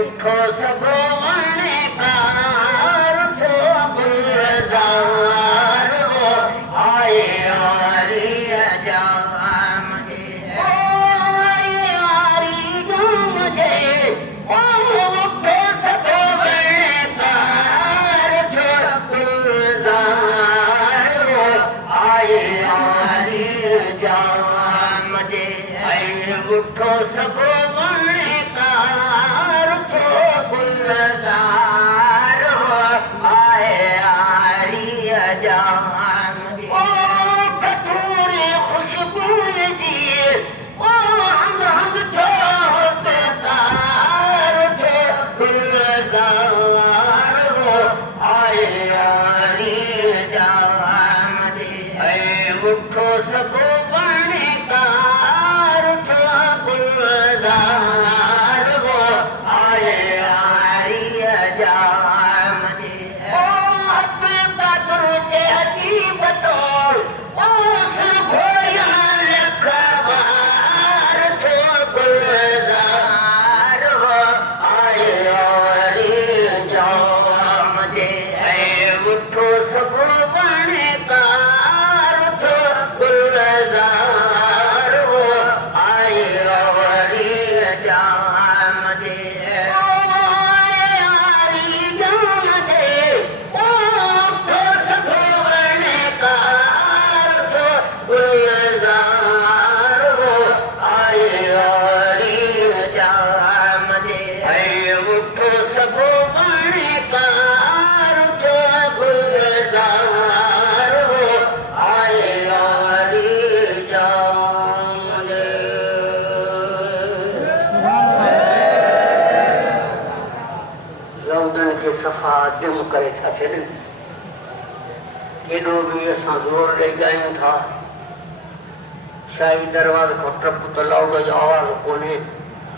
उठो सब वणकार थो गुलजार वो आए आरी जाम जे ओ आए आरी जाम जे ओ उठो सब वणकार थो गुलजार वो आए आरी जाम जे उठो सब सफ़ा दिम करे था छॾनि केॾो बि असां ज़ोर ॾेई ॻायूं था शाही दरवाज़े खां टप त लाउड जो आवाज़ कोन्हे